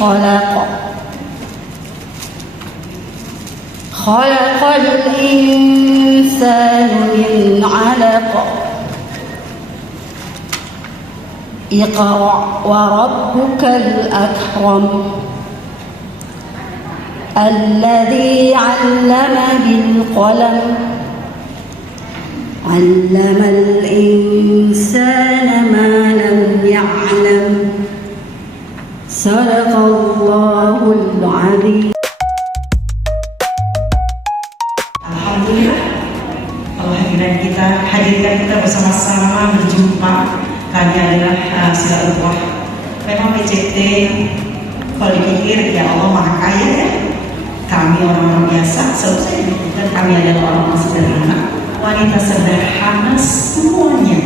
خلق خلق الإنسان من علق اقرأ وربك الأكرم الذي علم بالقلم علم الإنسان ما لم يعلم صدق الله العظيم. Alhamdulillah, Allah hadirkan kita bersama-sama berjumpa. Kami adalah silaturahmi. Memang PCT kalau dipikir ya Allah maha kaya ya. Kami orang-orang biasa, selesai dan kami adalah orang-orang sederhana, wanita sederhana semuanya.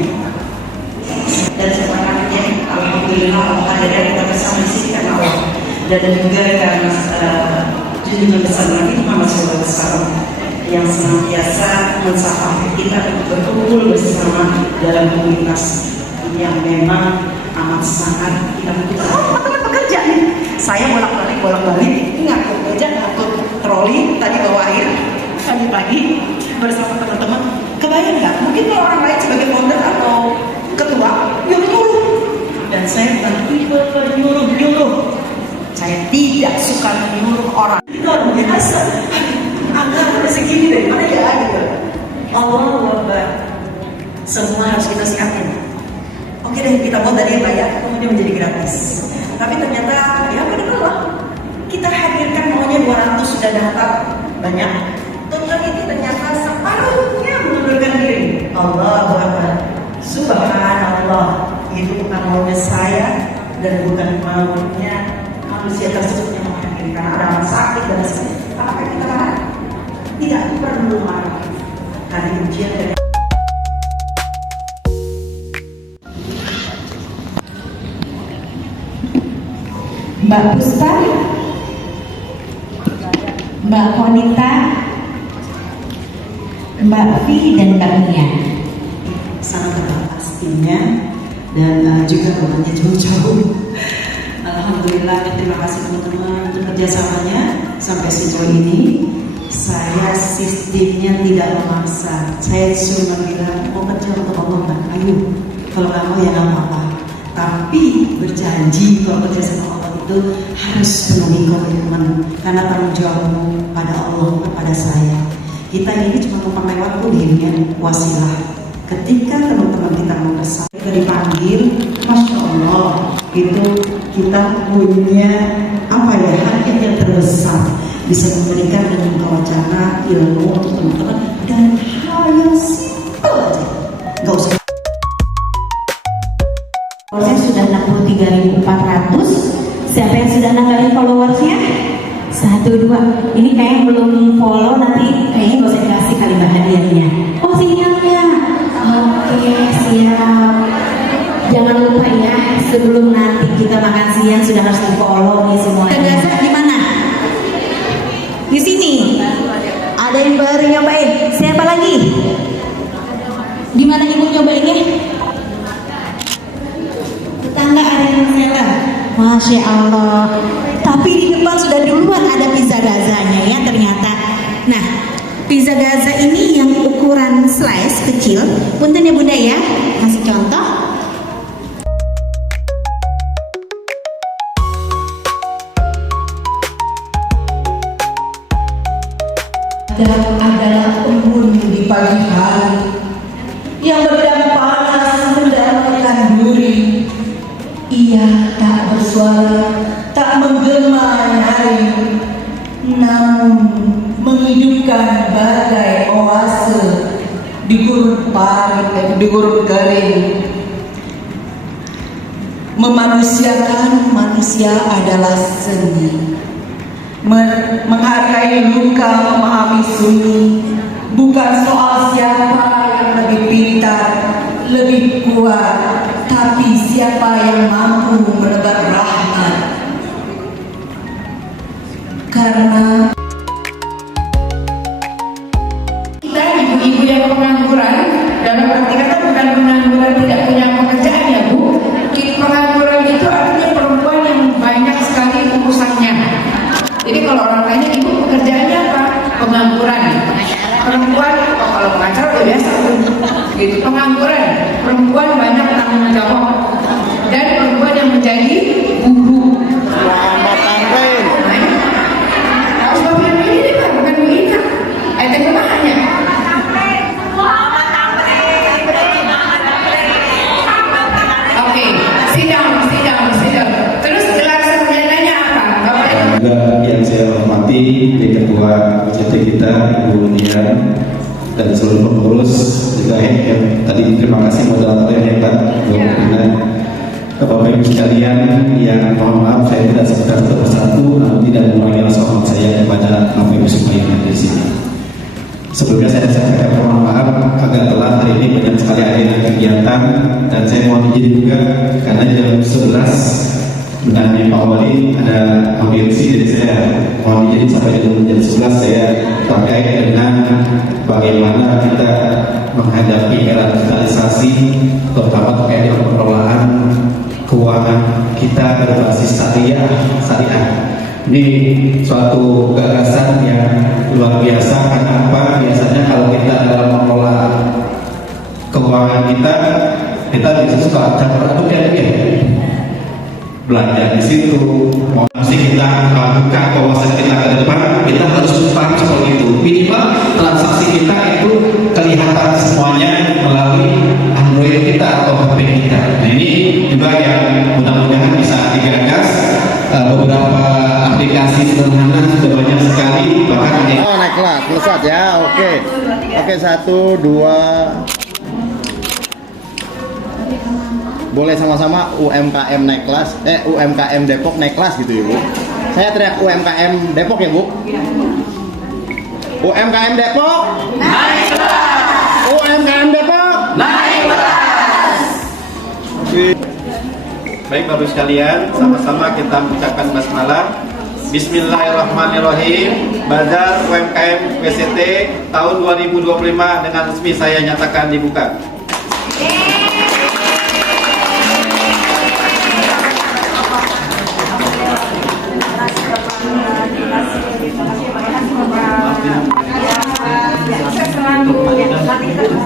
Dan semangatnya, alhamdulillah Allah hadirkan kita bersama di sini karena Allah dan juga karena junjungan besar Nabi Muhammad SAW yang senantiasa mensafari kita untuk berkumpul bersama dalam komunitas yang memang amat sangat kita butuhkan. Teman-teman pekerja nih, saya bolak-balik ngangkut meja, ngangkut troli, tadi bawa air pagi-pagi bersama teman-teman. Kebayang nggak? Mungkin kalau orang lain sebagai founder atau ketua, nyuruh, dan saya bukan tipe nyuruh. Saya tidak suka menyuruh orang. Itu orang biasa. Anggaran segini dari mana ya gitu. Allahu Akbar. Semua harus kita siapin. Oke deh, kita mau tadi bayar, kemudian menjadi gratis. Tapi ternyata ya benar-benar kita hadirkan maunya 200 sudah daftar banyak. Tonton ini ternyata separuhnya mengundurkan diri. Allahu Akbar. Subhanallah. Itu bukan maunya saya dan bukan maunya manusia tersebut yang menghadirkan karena ada orang sakit dan sebagainya. Apakah kita marah? Tidak perlu marah. Tadi ujian dari Mbak Puspa, Mbak Konita, Mbak Vi dan Mbak Mia. sangat pastinya dan juga namanya jauh-jauh. Alhamdulillah, terima kasih teman-teman untuk kerjasamanya sampai sejauh ini. Saya sistemnya tidak memaksa. Saya cuma bilang mau kerja untuk Allah kan, ayo. Kalau nggak mau ya nggak apa-apa. Tapi berjanji kalau kerja sama Allah itu harus penuhi komitmen karena tanggung jawabmu pada Allah kepada saya. Kita ini cuma memakai waktu dirinya wasilah. Ketika teman-teman kita mau bersama, kita dipanggil, masya Allah, itu kita punya apa ya hadiah yang terbesar bisa memberikan dan membawa wacana ilmu untuk teman-teman dan hal yang simpel aja, nggak usah. Saya sudah 63.400. Siapa yang sudah nanggalin followersnya? 1, 2. Ini kayaknya belum follow, nanti kayaknya gak usah dikasih kali hadiahnya. Oh sinyalnya. Oke, siap. Jangan lupa ya, sebelum nanti kita makan siang sudah harus di follow nih semuanya. Gaza di mana? Di sini. Ada yang baru nyobain. Siapa lagi? Di mana ibu nyobainnya? Tetangga ada yang ternyata. Masya Allah. Tapi di depan sudah duluan ada pizza Gazanya ya ternyata. Nah, pizza Gaza ini yang ukuran slice kecil. Punten ya Bunda ya, kasih contoh. Dan adalah embun di pagi hari yang berdam panas mendamaikan duri. Ia tak bersuara, tak menggema nyaring, namun menghidupkan bagai oase di gurun pari, di gurun kering. Memanusiakan manusia adalah seni. Menghargai luka, memahami sunyi, bukan soal siapa yang lebih pintar, lebih kuat, tapi siapa yang mampu menebar rahmat. Karena Kita ibu-ibu yang pengangguran, dalam arti kata bukan pengangguran tidak punya pekerjaan ya Bu. Pengangguran itu artinya perempuan yang banyak sekali yaitu pengangguran, perempuan banyak tanggung jawab, dan perempuan yang menjadi guru. Selamat Tamrin. Harus bagian ini deh Pak, bukan begini. Ayat bahannya. Oke, sidang. Terus gelar sarjananya apa? Bapak Ibu? Juga yang saya hormati di Ketua OCT kita Ibu Nian dan seluruh pengurus juga yang tadi terima kasih moderator yang hebat Bu Nian. Bapak Ibu sekalian yang mohon maaf saya tidak sebutkan satu persatu namun tidak mengurangi rasa hormat saya kepada Bapak Ibu semua yang ada di sini. Sebelumnya saya sampaikan mohon maaf agak telat hari ini banyak sekali ada kegiatan dan saya mohon izin juga karena jam 11 dengan Pak Wali ada audiensi, jadi saya mohon izin sampai jam 11 saya terkait dengan bagaimana kita menghadapi era digitalisasi terutama terkait dengan pengelolaan keuangan kita berbasis syariah. Ini suatu gagasan yang luar biasa karena apa? Biasanya kalau kita dalam mengelola keuangan kita bisa suka campur aduk ya, belanja di situ, mau kita lakukan pengawasan kita ke depan, kita harus paham seperti itu. Minimal transaksi kita itu kelihatan semuanya melalui Android kita atau HP kita. Nah ini juga yang mudah-mudahan bisa digagas. Beberapa aplikasi sederhana sudah banyak sekali, bahkan ada Oh, naik kelas, melesat ya. Oke, 1, 2. Boleh sama-sama UMKM naik kelas, UMKM Depok naik kelas gitu ya Bu. Saya teriak UMKM Depok ya Bu. UMKM Depok naik kelas. UMKM Depok naik kelas. Baik Bapak sekalian, sama-sama kita mengucapkan basmalah. Bismillahirrahmanirrahim. Bazar UMKM WCT tahun 2025 dengan resmi saya nyatakan dibuka.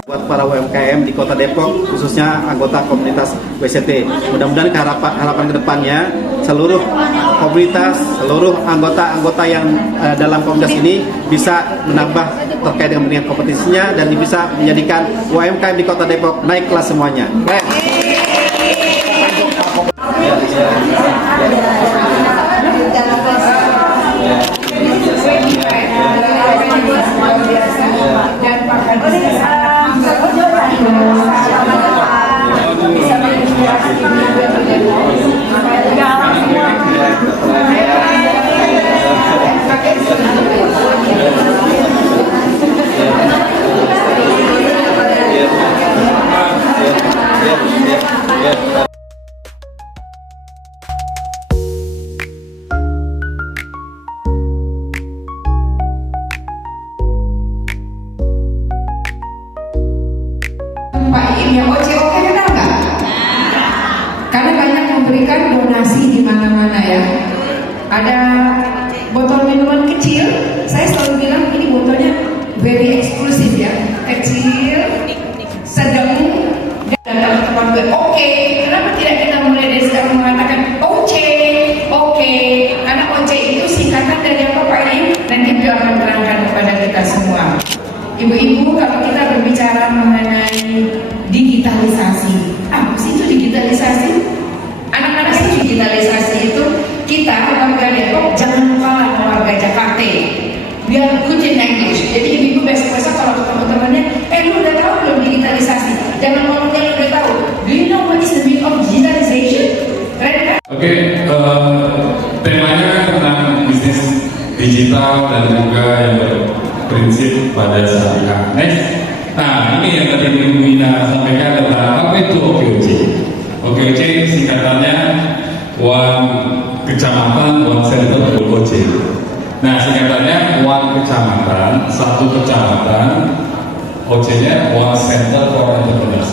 Buat para UMKM di Kota Depok, khususnya anggota komunitas WCT, mudah-mudahan harapan kedepannya seluruh komunitas, seluruh anggota yang dalam komunitas ini bisa menambah terkait dengan kompetisinya dan bisa menjadikan UMKM di Kota Depok naik kelas semuanya. Pak Iim yang OCOK kenal nggak? Karena banyak memberikan donasi di mana-mana ya. Ada botol minuman kecil, saya selalu bilang ini botolnya very eksklusif ya, kecil, sedang, dan teman-teman gue oke. Kenapa tidak kita mulai dari sekarang mengatakan oke, karena OC itu singkatan dari apa Pak Iim? Nanti beliau akan terangkan kepada kita semua. Ibu-ibu, kalau kita berbicara mengenai digitalisasi, apa sih itu digitalisasi? Anak-anak sih digitalisasi itu kita warga Depok jangan lupa warga Jakarta biar good in English. Jadi ibu-ibu besok-besok kalau ketemu temannya, lu udah tahu belum digitalisasi? Jangan ngomongnya lu udah tahu. Do you know what is the meaning of digitalization? Keren kan? Oke, temanya kan tentang bisnis digital dan juga yang berprinsip pada syariah. Next, nah ini yang tadi Ibu Mina sampaikan tentang apa itu OKOC. OKOC singkatannya One Kecamatan, One Center OKOC. Nah singkatannya One Kecamatan, satu kecamatan, OC-nya One Center for Entrepreneurs.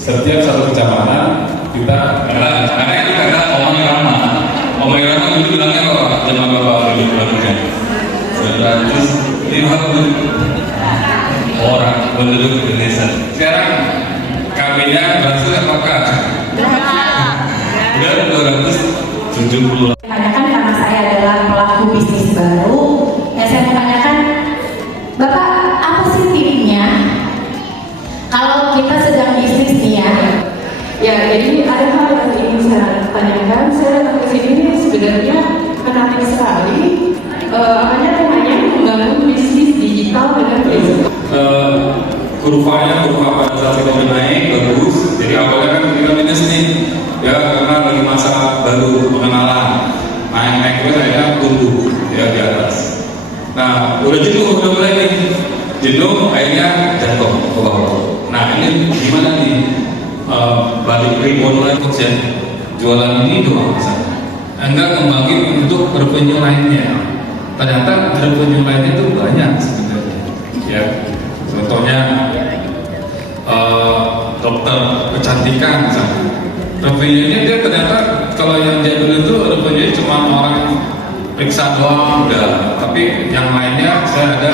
Setiap satu kecamatan kita karena itu kata Omong Irama itu bilangnya apa? Zaman Bapak dulu bilang terus 50 orang penduduk Indonesia. Sekarang KB-nya berhasil apakah? Udah 270. Tanyakan karena saya adalah pelaku bisnis baru, ya saya mau tanyakan, Bapak apa sih tipsnya kalau kita sedang bisnis nih ya? Ya, jadi ada hal yang ingin saya tanyakan. Saya datang ke sini sebenarnya menarik sekali. Hanya temanya membangun bisnis digital dengan Facebook. Kurvanya kurva pada saat kita naik bagus. Jadi awalnya kan kita minus nih, ya karena lagi masa baru pengenalan. Naik terus akhirnya tumbuh ya di atas. Nah, udah jenuh, udah mulai nih jenuh, akhirnya jatuh ke bawah. Nah ini gimana nih? Balik rebound lagi coach ya, jualan ini doang misalnya enggak ngembangin untuk revenue lainnya. Ternyata revenue lainnya itu banyak sebenarnya ya, contohnya dokter kecantikan misalnya, revenue-nya dia ternyata kalau yang jadul itu revenue cuma orang periksa doang udah, tapi yang lainnya saya ada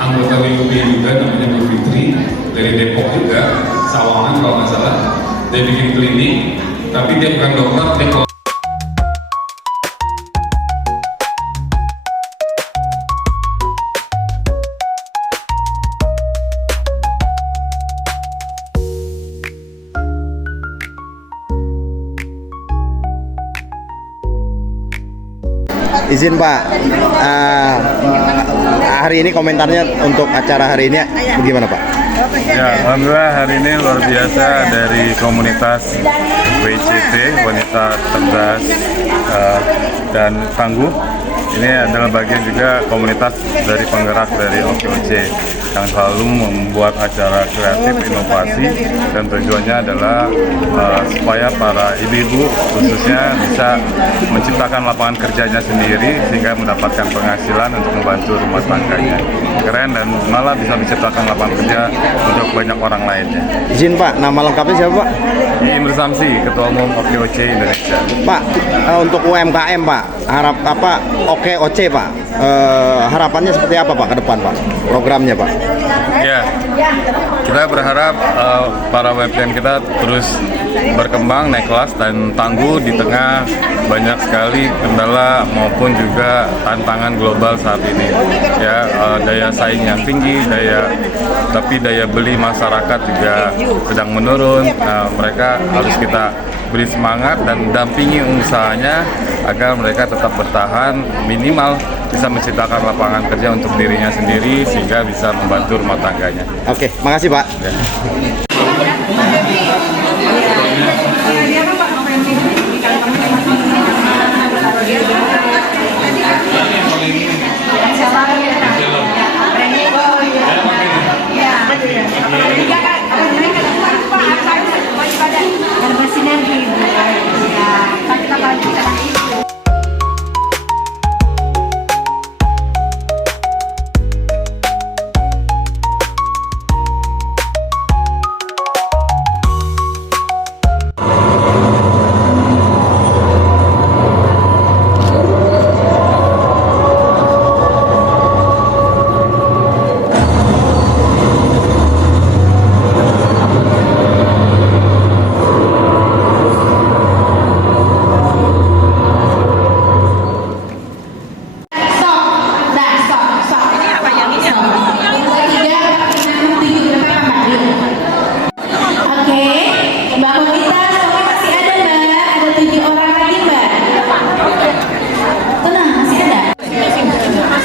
anggota WUB juga namanya Bu Fitri dari Depok juga, Sawangan kalau nggak salah, dia bikin klinik, tapi dia bukan dokter, dia Izin Pak, hari ini komentarnya untuk acara hari ini bagaimana Pak? Ya, alhamdulillah hari ini luar biasa dari komunitas WCT, wanita cerdas dan tangguh. Ini adalah bagian juga komunitas dari penggerak dari OKOC yang selalu membuat acara kreatif inovasi, dan tujuannya adalah supaya para ibu-ibu khususnya bisa menciptakan lapangan kerjanya sendiri sehingga mendapatkan penghasilan untuk membantu rumah tangganya. Keren, dan malah bisa menciptakan lapangan kerja untuk banyak orang lainnya. Izin Pak, nama lengkapnya siapa Pak? Imr Samsi, Ketua Umum OKOC Indonesia. Pak, untuk UMKM Pak, harap apa OKOC Pak, harapannya seperti apa Pak ke depan Pak, programnya Pak? Ya, kita berharap para UMKM kita terus berkembang, naik kelas dan tangguh di tengah banyak sekali kendala maupun juga tantangan global saat ini. Ya, daya saing yang tinggi, tapi daya beli masyarakat juga sedang menurun. Nah, mereka harus kita beri semangat dan dampingi usahanya agar mereka tetap bertahan, minimal bisa menciptakan lapangan kerja untuk dirinya sendiri sehingga bisa membantu rumah tangganya. Oke, makasih Pak. Ya.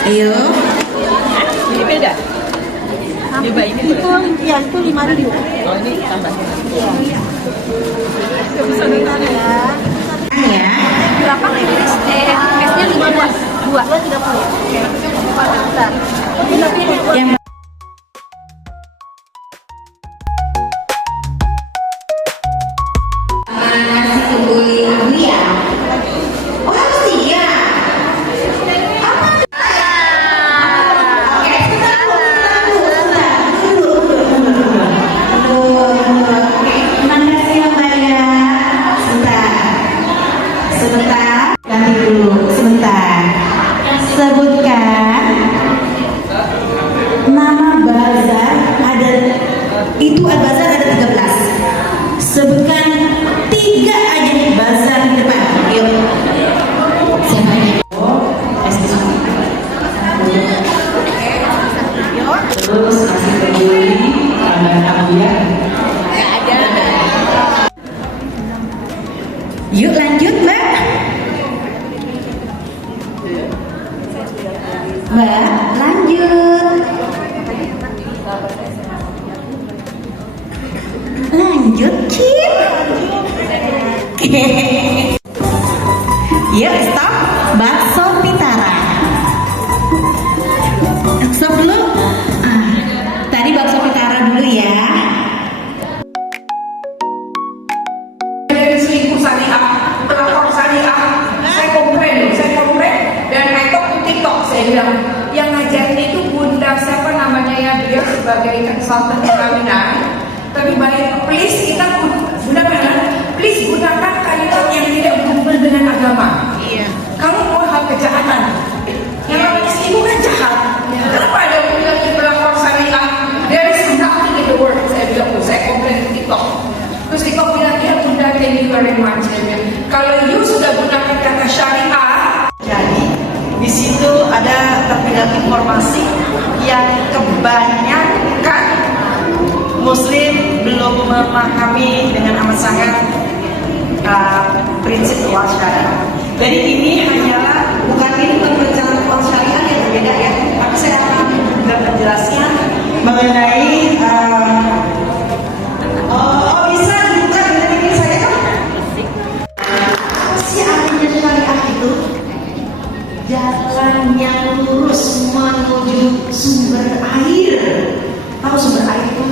Ayo. Ini beda. Coba ini. Itu ya itu 5.000. Oh ini tambah. Ya. Berapa nih? Esnya 5 2 30. Yang nasi kebuli Alia. Oh harus dia. Terima kasih Mbak ya. Sebentar. Ganti dulu. Mbak, lanjut. Lanjut, Cip. Yuk, stop. Bakso Pitara. Stop dulu. Tadi bakso Pitara dulu ya. Dari selingkuh syariah, pelakor syariah, saya komplain, dan I talk to TikTok, saya bilang, yang ngajarin itu bunda siapa namanya ya, dia sebagai konsultan perkawinan, tapi baik, please kita please gunakan kalimat yang tidak berhubungan dengan agama. Iya. Kamu mau hal kejahatan, yang namanya selingkuh kan jahat. Kenapa ada lagi pelakor syariah? There is nothing in the world. Saya bilang, saya komplain di TikTok. Terus TikTok bilang, ya bunda, thank you very much. Kalau you sudah gunakan kata syariah, Jadi di situ ada terdapat informasi yang kebanyakan Muslim belum memahami dengan amat sangat prinsip wal syariah. Jadi ini hanyalah bukan perbincangan wal syariah yang berbeda ya, tapi saya akan juga menjelaskan mengenai bisa bukan dengan ini saya kan? Si artinya syariah itu jalan yang lurus menuju sumber air. Tahu sumber air itu?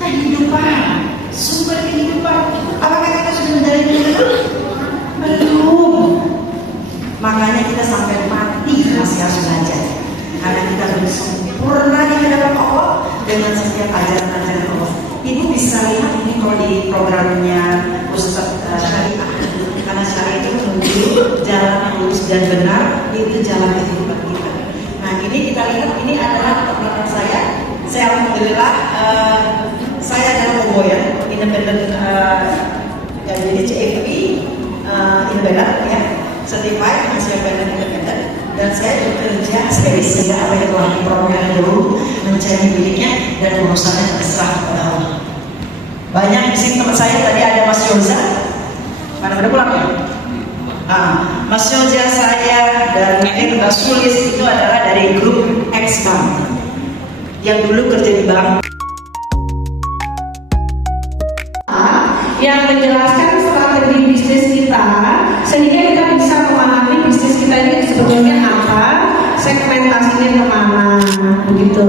Kehidupan, sumber kehidupan. Apakah kita sudah mencari kehidupan? Belum. Makanya kita sampai mati masih harus belajar. Karena kita belum sempurna di hadapan Allah dengan setiap ajaran-ajaran Allah. Ibu bisa lihat ini kalau di programnya Ustaz Syariah. Karena syariah itu menuju jalan yang lurus dan benar, itu jalan kehidupan kita. Nah ini kita lihat, ini adalah belakang saya. Saya alhamdulillah, saya adalah pemboyan independen dari DCFI independen ya, certified masih independen, dan saya bekerja sebagai sehingga apa yang telah diprogram dulu mencari miliknya dan urusannya terserah kepada Allah. Banyak di sini teman saya tadi ada Mas Yoza, mana pada pulang ya? Mas Yoza saya dan Mbak Sulis itu adalah dari grup X Bank yang dulu kerja di bank. Yang menjelaskan strategi bisnis kita sehingga kita bisa memahami bisnis kita ini sebetulnya apa, segmentasinya kemana, begitu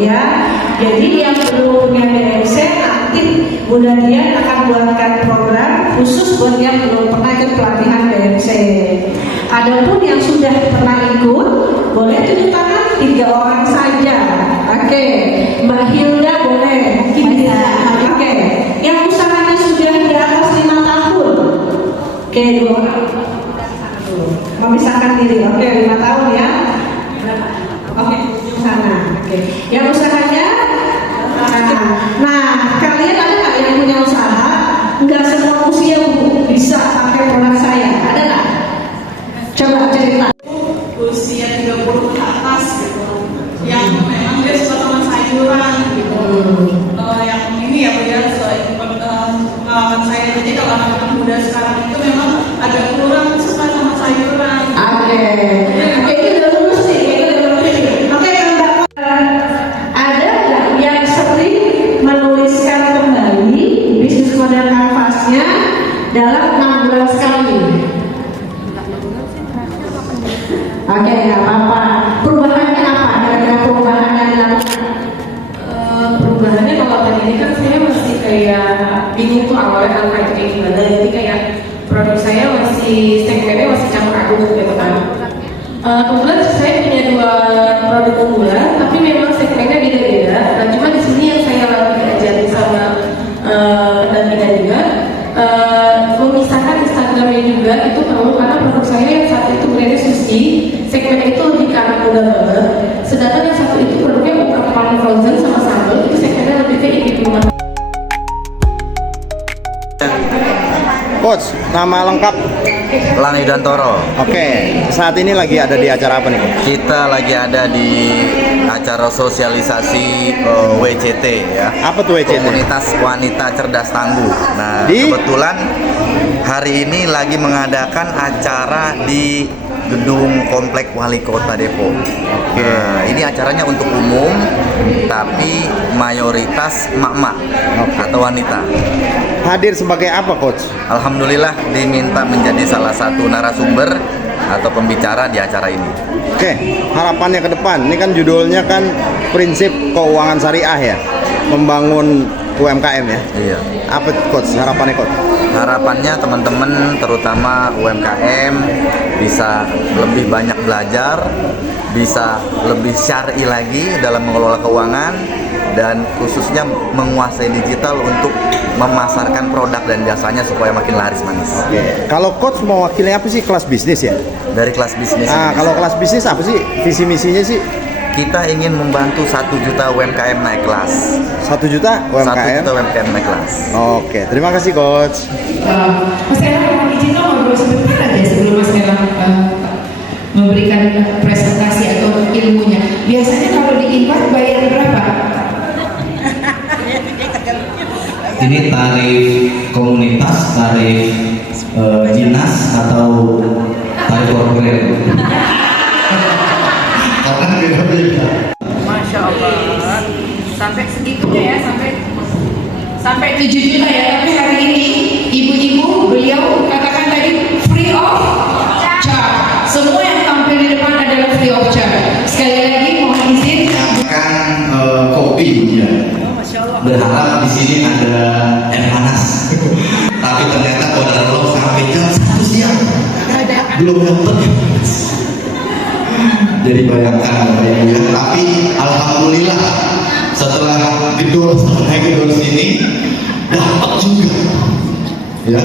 ya. Jadi yang belum punya BMC nanti Bunda Dian akan buatkan program khusus buat yang belum pernah ikut pelatihan BMC. Adapun yang sudah pernah ikut boleh tunjuk tangan 3 orang saja. Oke, Mbak Hilda boleh. Oke, yang usahanya sudah di atas 5 tahun. Oke, 2 orang. Memisahkan diri. Oke, 5 tahun ya. Oke, sana. Oke, yang usahanya. Nah, kalian ada nggak yang punya usaha? Nggak semua usia bisa pakai produk saya. Ada nggak? Coba cerita. Usia 30 ke atas gitu, yang memang dia suka sama sayuran gitu. Yang ini ya Bu ya, pengalaman saya, jadi kalau anak-anak muda sekarang itu memang agak kurang suka sama sayuran. Oke, itu udah lulus sih, itu udah lulus. Oke, Mbak, ada nggak yang sering menuliskan kembali bisnis model kanvasnya dalam 6 bulan sekali? Oke, nggak apa-apa. Perubahannya apa? Kira-kira perubahan yang dilakukan? Perubahannya kalau tadi ini kan saya masih kayak bingung tuh awalnya apa itu gimana. Jadi kayak produk saya masih segmennya masih campur aduk gitu kan. Kebetulan saya punya 2 produk unggulan, tapi memang segmennya beda-beda. Nah, cuma di sini yang saya lagi ajarin sama pendampingan juga, memisahkan Instagramnya juga itu perlu, karena produk saya yang satu itu brandnya Sushi, segmen itu lebih ke anak muda banget. Sedangkan yang satu itu produknya bukan frozen sama sambal, itu segmennya lebih ke ibu rumah. Coach, nama lengkap? Lani Dantoro. Oke, saat ini lagi ada di acara apa nih, Coach? Kita lagi ada di acara sosialisasi WCT ya. Apa tuh WCT? Komunitas Wanita Cerdas Tangguh. Nah, Di? kebetulan hari ini lagi mengadakan acara di gedung komplek Wali Kota Depok. Nah, ini acaranya untuk umum, tapi mayoritas emak-emak atau wanita. Hadir sebagai apa, Coach? Alhamdulillah diminta menjadi salah satu narasumber atau pembicara di acara ini. Oke, harapannya ke depan. Ini kan judulnya kan prinsip keuangan syariah ya, membangun UMKM ya. Iya. Apa Coach harapannya, Coach? Harapannya teman-teman terutama UMKM bisa lebih banyak belajar, bisa lebih syar'i lagi dalam mengelola keuangan, dan khususnya menguasai digital untuk memasarkan produk dan jasanya supaya makin laris manis. Oke. Kalau Coach mau wakilnya apa sih, kelas bisnis ya? Dari kelas bisnis. Nah, kalau kelas bisnis apa sih visi misinya sih? Kita ingin membantu 1 juta UMKM naik kelas. 1 juta 1 UMKM? juta UMKM naik kelas. Oke, terima kasih Coach. Mas Elang mohon izin ngobrol sebentar aja sebelum Mas Elang memberikan presentasi atau ilmunya. Biasanya kalau di invite bayar berapa? Ini tarif komunitas, tarif dinas, atau tarif korporat? Karena beda-beda. Masya Allah, sampai segitunya ya, sampai 7 juta ya. Tapi hari ini ibu-ibu beliau katakan tadi free of charge. Semua yang tampil di depan adalah free of charge. Sekali lagi mohon izin. Kan kopi ya. Berharap di sini ada air panas. Tapi ternyata kalau sampai jam 1 siang belum dapat. Jadi bayangkan ya. Tapi alhamdulillah setelah naik gedor sini dapat juga. Ya,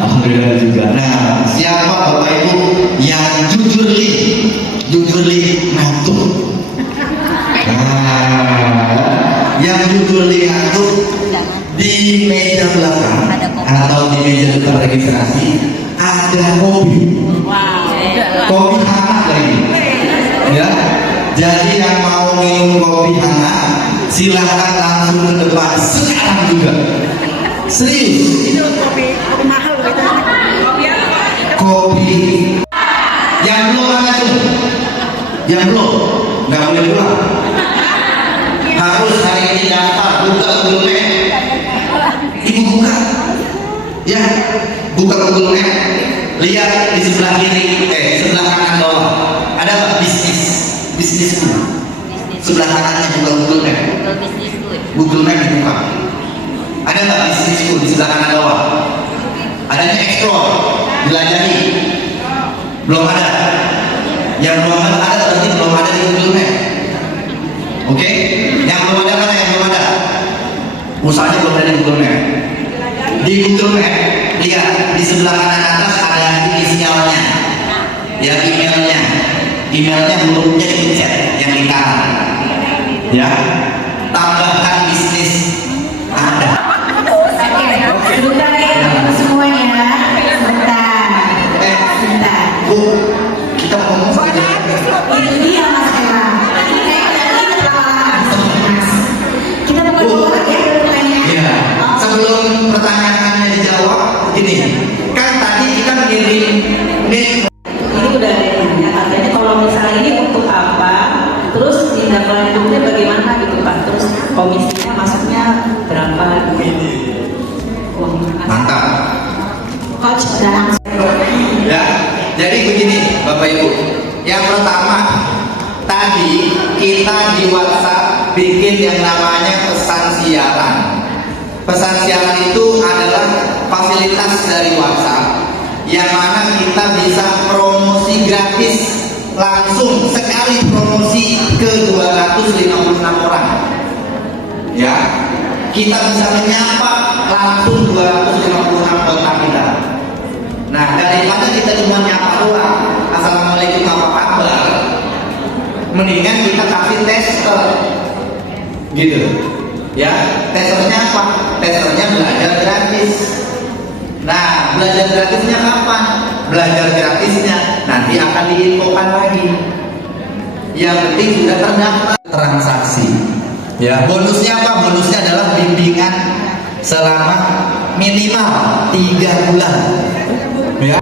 alhamdulillah juga. Nah, siapa Bapak Ibu yang jujur li ngantuk? Nah, yang jujur li ngantuk di meja belakang atau di meja depan registrasi ada kopi. Kopi hangat lagi. Ya, jadi yang mau minum kopi hangat silahkan langsung ke depan sekarang juga. Serius. Kopi mahal gitu. Kopi. Yang belum mana tuh? Yang belum nggak boleh pulang. Harus hari ini daftar, buka Google Map. Ibu buka. Ya, buka Google Map. Lihat di sebelah kiri, sebelah kanan bawah. Ada apa? Bisnisku. Sebelah kanannya buka Google Map. Google Map dibuka. Ada nggak bisnisku di sebelah kanan bawah? Adanya explore, jelajahi. Belum ada. Yang belum ada berarti belum ada di Google Map. Oke? Yang belum ada mana? Yang belum ada? Usahanya belum ada di Google Map. Di Google Map, lihat di sebelah kanan atas ada inisialnya, ya emailnya. Emailnya hurufnya dipencet yang di kanan. Ya, tambahkan bisnis Anda. Sebentar ya semuanya. Sebentar. Bu, kita ngomong saja. Itu dia Mas Elang. Kita tunggu dulu ya pertanyaannya. Iya. Sebelum pertanyaannya dijawab, gini, kan tadi kita ngirim nih. Ini udah ada yang nanya, katanya kalau misalnya ini untuk apa, terus tindak lanjutnya bagaimana gitu Pak, terus komisinya masuknya berapa gitu. Mantap. Coach udah langsung. Ya, jadi begini Bapak Ibu. Yang pertama, tadi kita di WhatsApp bikin yang namanya pesan siaran. Pesan siaran itu adalah fasilitas dari WhatsApp yang mana kita bisa promosi gratis langsung sekali promosi ke 256 orang. Ya, kita bisa menyapa langsung 256 kontak kita. Nah, daripada kita cuma nyapa doang, assalamualaikum apa kabar, mendingan kita kasih tester, gitu. Ya, testernya apa? Testernya belajar gratis. Nah, belajar gratisnya kapan? Belajar gratisnya nanti akan diinfokan lagi. Yang penting sudah terdaftar transaksi. Ya, bonusnya apa? Bonusnya adalah bimbingan selama minimal 3 bulan. Ya.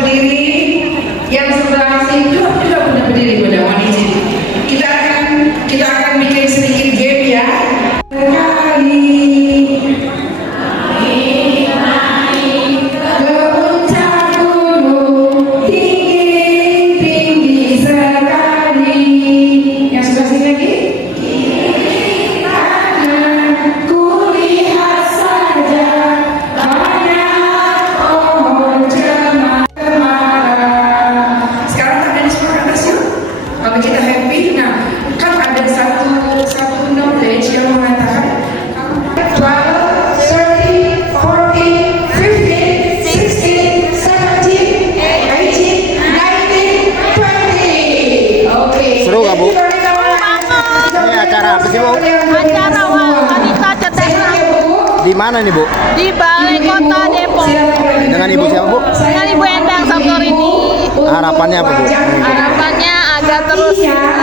berdiri. Yang sebelah sini juga punya berdiri, pada mohon izin. Kita akan bikin sedikit game ya. Seru gak, Bu? Ini acara apa sih, Bu? Acara wanita cerdas Di mana nih, Bu? di Balai Kota Depok Dengan Ibu siapa, Bu? dengan Ibu Endang Sabtorini. Harapannya apa, Bu? Harapannya agar terus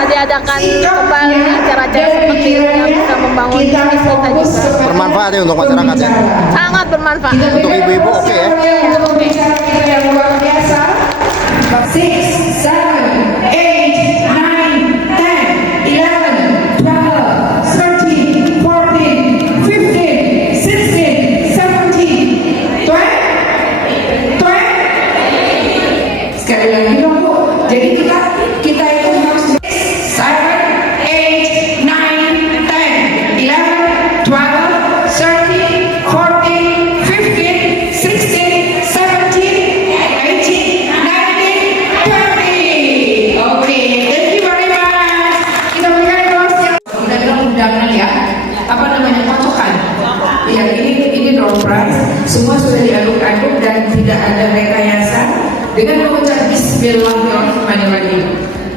diadakan kembali acara-acara seperti ini yang bisa membangun bisnis kita juga. Bermanfaat ya untuk masyarakat ya? Sangat bermanfaat. Untuk ibu-ibu oke ya? Yang luar biasa. 6, 7, 8, 9, 10, 11, 12, 13, 14, 15, 16, 17, 20. Sekali lagi dong, Bu. Jadi kita itu harus 7, 8, 9, 10, 11, 12, 13, 14, 15, 16, 17, 18, 19, 20. Oke, thank you very much. Kita berikan aplausnya. Kita bilang undangan ya. Apa namanya, patokan. Ya, ini door prize. Semua sudah diaduk-aduk dan tidak ada rekayasa. Dengan mengucap Bismillahirrahmanirrahim.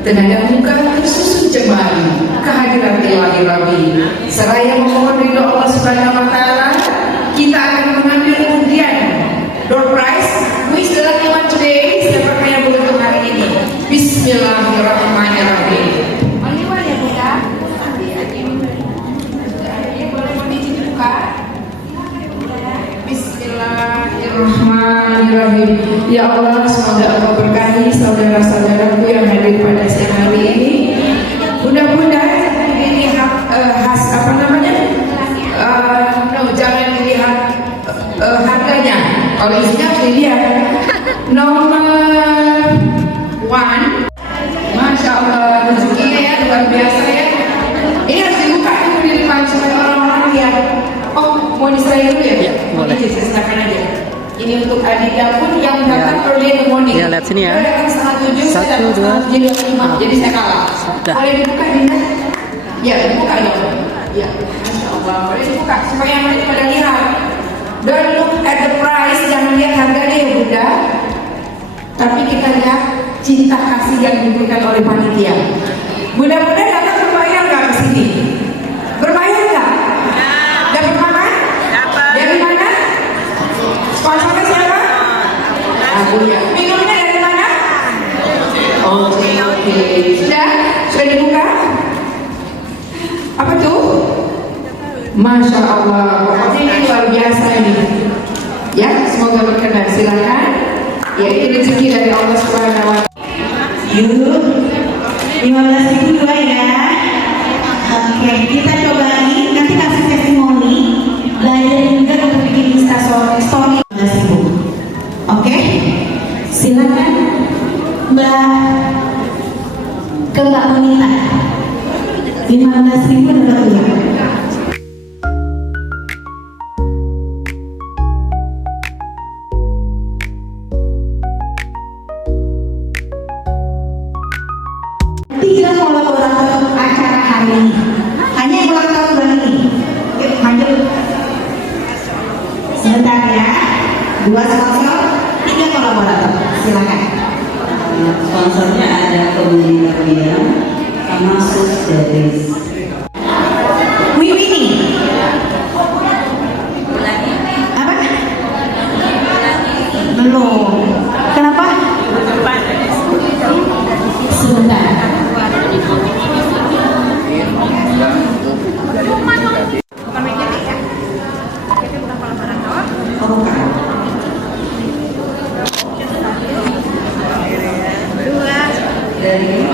Tenaga muka tersusun jemari kehadiran Ilahi Rabbi. Seraya memohon ridho Allah Subhanahu wa Ta'ala, kita akan mengambil undian door prize. Who is the lucky one today? Siapa yang beruntung hari ini? Bismillahirrahmanirrahim. Only one ya, Bu ya? Boleh dibuka? Bismillahirrahmanirrahim. Ya Allah, semoga Allah berkahi saudara-saudaraku yang hadir pada siang hari ini. Mudah-mudahan ini khas apa namanya? Jangan dilihat harganya. Kalau isinya harus dilihat. Nomor 1. Masya Allah, rezekinya ya luar biasa ya. Ini harus dibuka dulu di depan supaya orang-orang lihat. Oh, mau diserahin dulu ya? Boleh. Silakan aja. Ini untuk Adinda pun yang datang early in the morning. Ya, lihat sini ya. Saya datang 7:30, 1, 2, 3, 4, jadi saya kalah. Boleh dibuka, Dinda? Ya, dibuka dong. Ya, Masya Allah. Boleh dibuka supaya yang lain pada lihat. Don't look at the price, jangan lihat harganya ya Bunda. Tapi kita lihat cinta kasih yang diberikan oleh panitia. Mudah-mudahan datang berbayar nggak ke sini? Berbayar nggak? Dapat makan? Dari mana? Sponsornya siapa? Aku ya. Minumnya dari mana? Oke. Sudah dibuka? Apa tuh? Masya Allah, pokoknya ini luar biasa ini. Ya, semoga berkenan. Silakan. Ya, ini rezeki dari Allah Subhanahu wa Ta'ala. Yuk, 15.000 dua ya. Oke, kita cobain. Nanti kasih testimoni. Belajar juga untuk bikin Insta story 15.000. Oke, silakan Mbak Monita. 15.000 dapat dua. Tiga kolaborator acara hari ini. Hanya yang ulang tahun bulan ini. Yuk, maju. Sebentar ya. 2 sponsor, 3 kolaborator. Silakan. Sponsornya ada Komunitas sama Sus Davis. Wiwini. Apa? Belum. Kenapa? Sebentar. dari